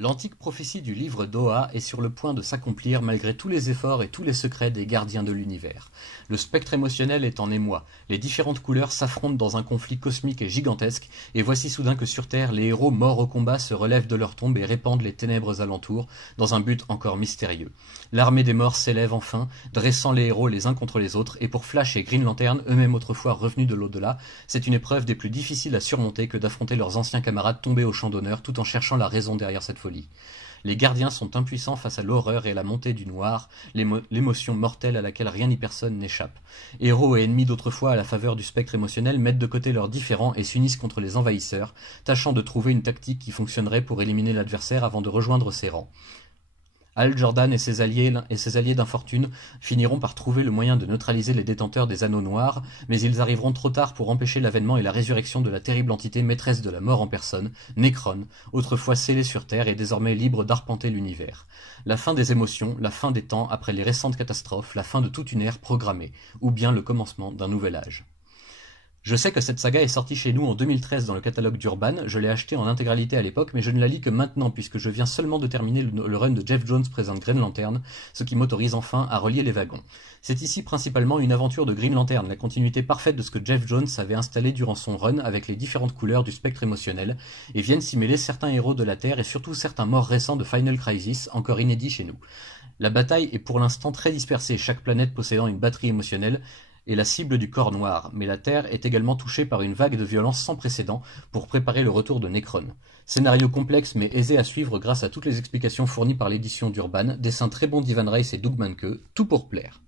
L'antique prophétie du livre d'Oa est sur le point de s'accomplir malgré tous les efforts et tous les secrets des gardiens de l'univers. Le spectre émotionnel est en émoi, les différentes couleurs s'affrontent dans un conflit cosmique et gigantesque, et voici soudain que sur Terre, les héros morts au combat se relèvent de leur tombe et répandent les ténèbres alentours, dans un but encore mystérieux. L'armée des morts s'élève enfin, dressant les héros les uns contre les autres, et pour Flash et Green Lantern, eux-mêmes autrefois revenus de l'au-delà, c'est une épreuve des plus difficiles à surmonter que d'affronter leurs anciens camarades tombés au champ d'honneur tout en cherchant la raison derrière cette folie. Les gardiens sont impuissants face à l'horreur et la montée du noir, l'émotion mortelle à laquelle rien ni personne n'échappe. Héros et ennemis d'autrefois à la faveur du spectre émotionnel mettent de côté leurs différends et s'unissent contre les envahisseurs, tâchant de trouver une tactique qui fonctionnerait pour éliminer l'adversaire avant de rejoindre ses rangs. Hal Jordan et ses alliés d'infortune finiront par trouver le moyen de neutraliser les détenteurs des anneaux noirs, mais ils arriveront trop tard pour empêcher l'avènement et la résurrection de la terrible entité maîtresse de la mort en personne, Necron, autrefois scellée sur Terre et désormais libre d'arpenter l'univers. La fin des émotions, la fin des temps après les récentes catastrophes, la fin de toute une ère programmée, ou bien le commencement d'un nouvel âge. Je sais que cette saga est sortie chez nous en 2013 dans le catalogue d'Urban, je l'ai acheté en intégralité à l'époque, mais je ne la lis que maintenant puisque je viens seulement de terminer le run de Geoff Johns présente Green Lantern, ce qui m'autorise enfin à relier les wagons. C'est ici principalement une aventure de Green Lantern, la continuité parfaite de ce que Geoff Johns avait installé durant son run avec les différentes couleurs du spectre émotionnel, et viennent s'y mêler certains héros de la Terre et surtout certains morts récents de Final Crisis, encore inédits chez nous. La bataille est pour l'instant très dispersée, chaque planète possédant une batterie émotionnelle, est la cible du corps noir, mais la Terre est également touchée par une vague de violence sans précédent pour préparer le retour de Necron. Scénario complexe mais aisé à suivre grâce à toutes les explications fournies par l'édition d'Urban, dessin très bon d'Ivan Reis et Doug Mahnke, tout pour plaire.